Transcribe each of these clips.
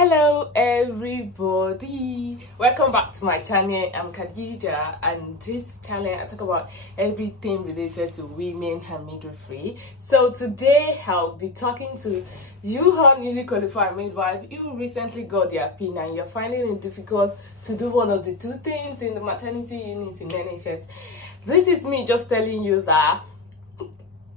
Hello everybody, welcome back to my channel. I'm Khadija, and this channel I talk about everything related to women and midwifery. So today I'll be talking to you who are newly qualified midwife. You recently got your PIN and you're finding it difficult to do one of the two things in the maternity unit in NHS. This is me just telling you that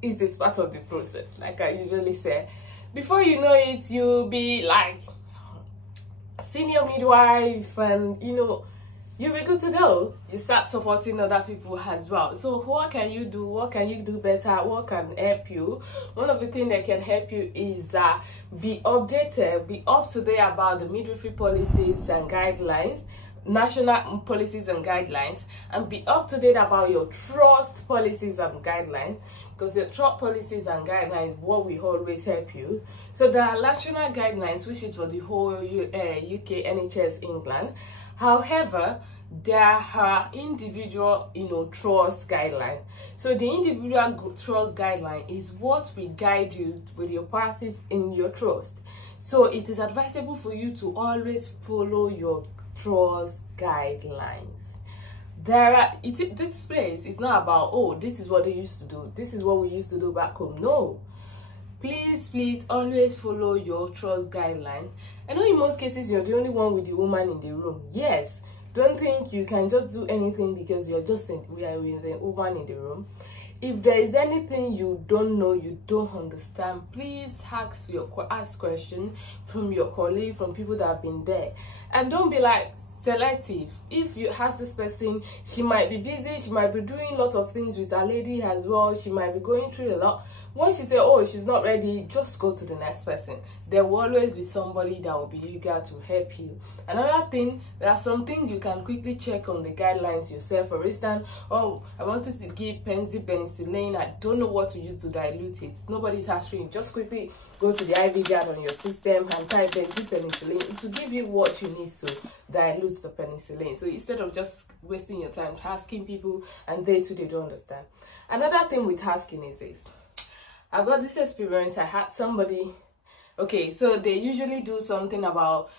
it is part of the process. Like I usually say, before you know it, you'll be like senior midwife, and you'll be good to go. You start supporting other people as well. So what can you do? What can you do better? What can help you? One of the things that can help you is that be updated, be up to date about the midwifery policies and guidelines, national policies and guidelines, and be up to date about your trust policies and guidelines, because your trust policies and guidelines what will always help you. So there are national guidelines which is for the whole UK NHS England. However, there are individual trust guidelines. So the individual trust guideline is what will guide you with your practice in your trust. So it is advisable for you to always follow your trust guidelines. This place is not about, oh, this is what they used to do, this is what we used to do back home. No, please always follow your trust guideline. I know in most cases you're the only one with the woman in the room. Yes, don't think you can just do anything because you're just we are with the woman in the room. If there is anything you don't know, you don't understand, please ask questions from your colleague, from people that have been there. And don't be like selective. If you ask this person, she might be busy, she might be doing a lot of things with her lady as well, she might be going through a lot. Once she says, oh, she's not ready, just go to the next person. There will always be somebody that will be eager to help you. Another thing, there are some things you can quickly check on the guidelines yourself. For instance, oh, I wanted to give penicillin, I don't know what to use to dilute it. Nobody's asking. Just quickly go to the IV guide on your system and type penicillin. It will give you what you need to dilute the penicillin. So instead of just wasting your time asking people and they don't understand. Another thing with asking is this. I've got this experience. I had somebody, okay, so they usually do something about,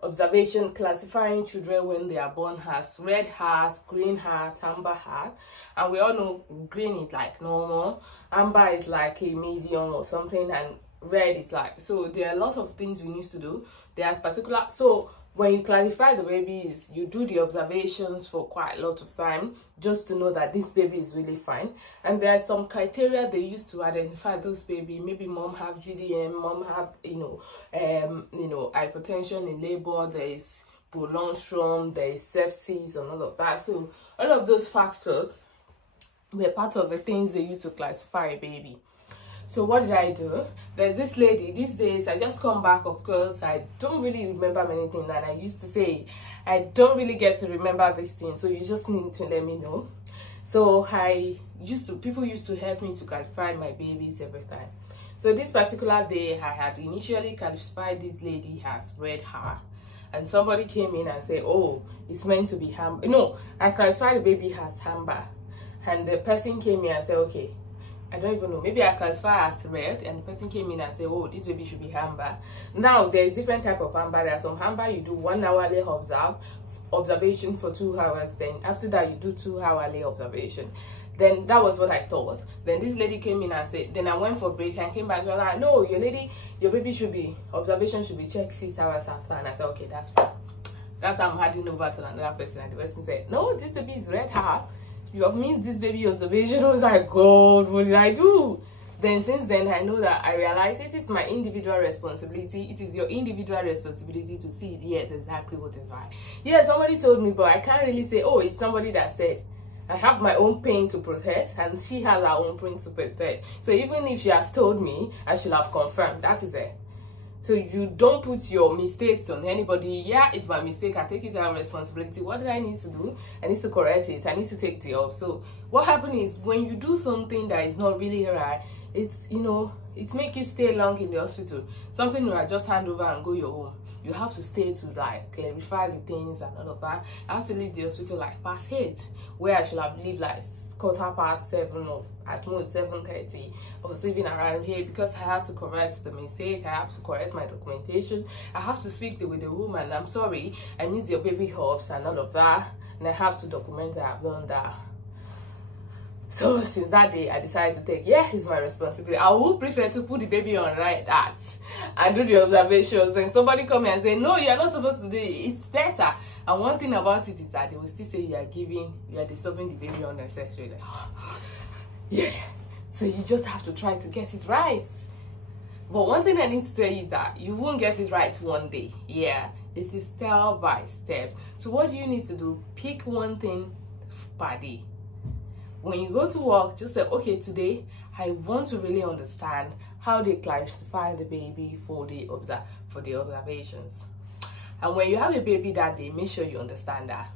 observation, classifying children when they are born as red heart, green heart, amber heart. And we all know green is like normal, amber is like a medium or something, and red is like, so there are a lot of things we need to do. There are particular, so when you clarify the babies, you do the observations for quite a lot of time just to know that this baby is really fine. And there are some criteria they use to identify those baby. Maybe mom have GDM, mom have hypertension in labor, there is prolonged strom, there is sepsis and all of that. So all of those factors were part of the things they use to classify a baby. So what did I do? There's this lady, these days I just come back, of course, I don't really remember many things, and I used to say I don't really get to remember these things, so you just need to let me know. So people used to help me to classify my babies every time. So this particular day I had initially classified this lady as red heart, and somebody came in and said, oh, it's meant to be amber. No, I classified the baby as amber, and the person came in and said, okay, I don't even know, maybe I classify as red, and the person came in and said, oh, this baby should be amber. Now there's different type of amber. There are some amber you do 1 hourly observation for 2 hours, then after that you do 2 hourly observation. Then that was what I thought. Then this lady came in and said, then I went for break and came back and was like, no, your baby should be, observation should be checked 6 hours after. And I said, okay, that's fine. That's how I'm handing over to another person, and the person said, no, this baby is red heart. You have missed this baby observation. I was like, God, what did I do? Then since then, I know that I realized it is my individual responsibility. It is your individual responsibility to see, yes, exactly what is right. Yeah, somebody told me, but I can't really say, oh, it's somebody that said. I have my own pain to protect, and she has her own pain to protect. So even if she has told me, I should have confirmed. That is it. So you don't put your mistakes on anybody. Yeah, it's my mistake, I take it as a responsibility. What did I need to do? I need to correct it, I need to take the off. So what happens is, when you do something that is not really right, it's it makes you stay long in the hospital. Something you just hand over and go your home. you have to stay to like clarify the things and all of that. I have to leave the hospital like past 8, where I should have leave like 7:15 or at most 7:30. I was living around here because I have to correct the mistake, I have to correct my documentation, I have to speak with the woman. I'm sorry, I miss your baby hopes and all of that, and I have to document that I've done that. So since that day, I decided to take, it's my responsibility. I would prefer to put the baby on like that and do the observations, and somebody come and say, no, you're not supposed to do it, it's better. And one thing about it is that they will still say you are disturbing the baby unnecessarily. Like, so you just have to try to get it right. But one thing I need to tell you is that you won't get it right one day. It is step by step. So what do you need to do? Pick one thing per day. When you go to work, just say, okay, today I want to really understand how they classify the baby for the observations. And when you have a baby that day, make sure you understand that.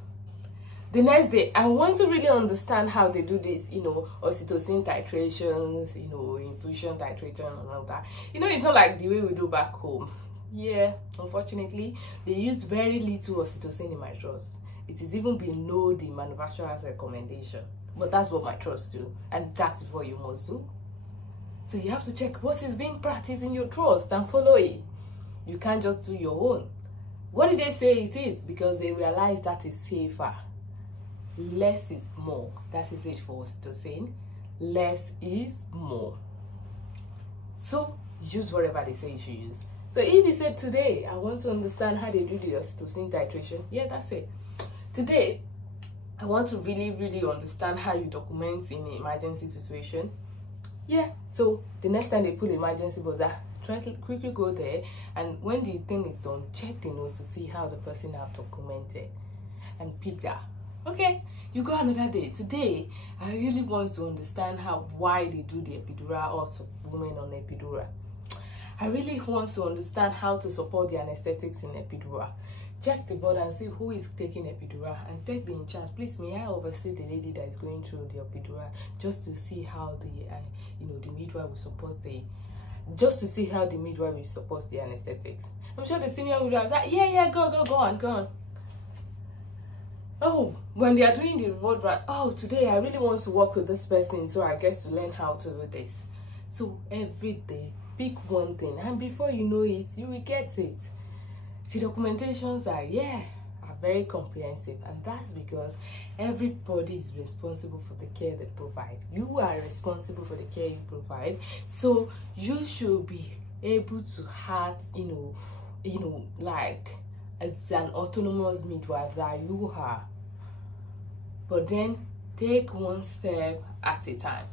The next day, I want to really understand how they do this, oxytocin titrations, infusion titration and all that. It's not like the way we do back home. Unfortunately, they use very little oxytocin in my trust. It is even below the manufacturer's recommendation. But that's what my trust do, and that is what you must do. So you have to check what is being practiced in your trust and follow it. You can't just do your own. What did they say it is? Because they realize that is safer. Less is more. That is it for oxytocin. Less is more. So use whatever they say you should use. So if you said today, I want to understand how they do the oxytocin titration, that's it. Today, I want to really, really understand how you document in an emergency situation. So the next time they put emergency buzzer, try to quickly go there, and when the thing is done, check the notes to see how the person have documented and pick that. Okay, you go another day. Today, I really want to understand why they do the epidural or women on epidural. I really want to understand how to support the anesthetics in epidural. Check the board and see who is taking epidural and take the in charge. Please, may I oversee the lady that is going through the epidural, just to see how the midwife will support the anesthetics. I'm sure the senior midwife is like, go on. Oh, when they are doing the report, today I really want to work with this person, so I get to learn how to do this. So every day, pick one thing, and before you know it, you will get it. The documentations are very comprehensive, and that's because everybody is responsible for the care they provide. You are responsible for the care you provide, so you should be able to have, like as an autonomous midwife that you are. But then take one step at a time.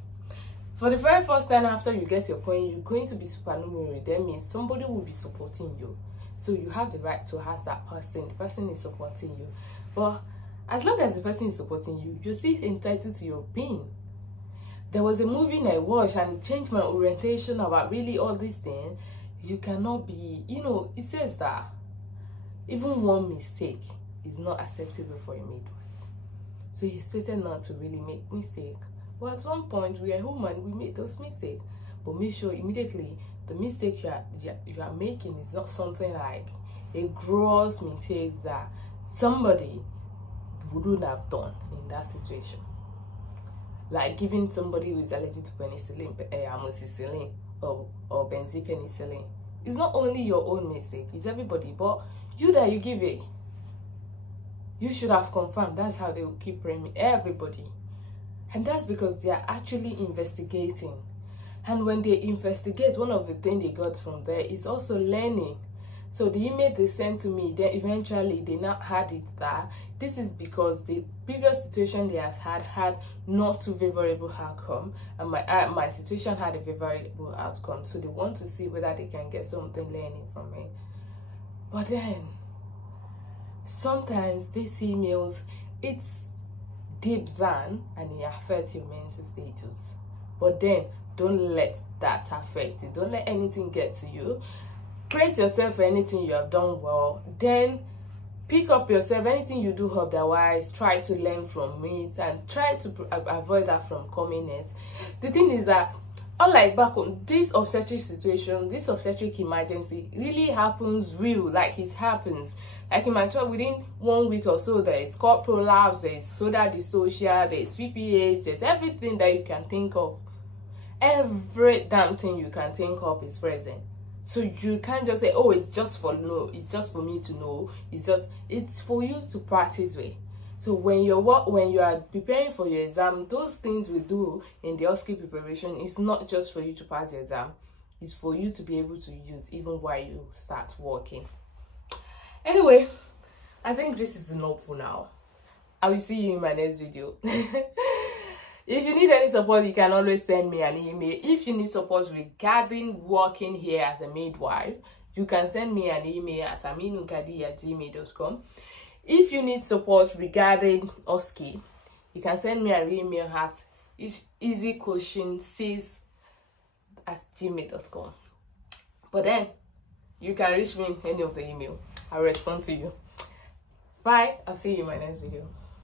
For the very first time after you get your point, you're going to be supernumerary. That means somebody will be supporting you. So you have the right to ask that person. The person is supporting you. But as long as the person is supporting you, you're still entitled to your being. There was a movie I watched and it changed my orientation about really all these things. You cannot be, it says that even one mistake is not acceptable for a midwife. So you expected not to really make mistake. But at some point, we are human, we make those mistakes. But make sure immediately the mistake you are making is not something like a gross mistake that somebody wouldn't have done in that situation. Like giving somebody who is allergic to penicillin, amoxicillin, or benzypenicillin. It's not only your own mistake, it's everybody. But you that you give it, you should have confirmed. That's how they will keep blaming everybody. And that's because they are actually investigating. And when they investigate, one of the things they got from there is also learning. So the email they sent to me, then eventually they now had it that this is because the previous situation they had not too favorable outcome, and my situation had a favorable outcome. So they want to see whether they can get something learning from it. But then sometimes these emails, it's deep down and it affects your mental status. But then don't let that affect you. Don't let anything get to you. Praise yourself for anything you have done well. Then pick up yourself. Anything you do otherwise, try to learn from it and try to avoid that from coming next. The thing is that unlike back home, this obstetric situation, this obstetric emergency really happens real, like it happens. Like in my child, within 1 week or so, there is cord prolapse, there is soda dystocia, there is PPH, there's everything that you can think of. Every damn thing you can think of is present. So you can't just say, oh, it's just for me to know. It's for you to practice with. So when you are preparing for your exam, those things we do in the OSCE preparation is not just for you to pass the exam. It's for you to be able to use even while you start working. Anyway, I think this is enough for now. I will see you in my next video. If you need any support, you can always send me an email. If you need support regarding working here as a midwife, you can send me an email at aminukhadee@gmail.com. If you need support regarding OSCE, you can send me an email at easycoachesuk@gmail.com. But then, you can reach me in any of the email. I'll respond to you. Bye. I'll see you in my next video.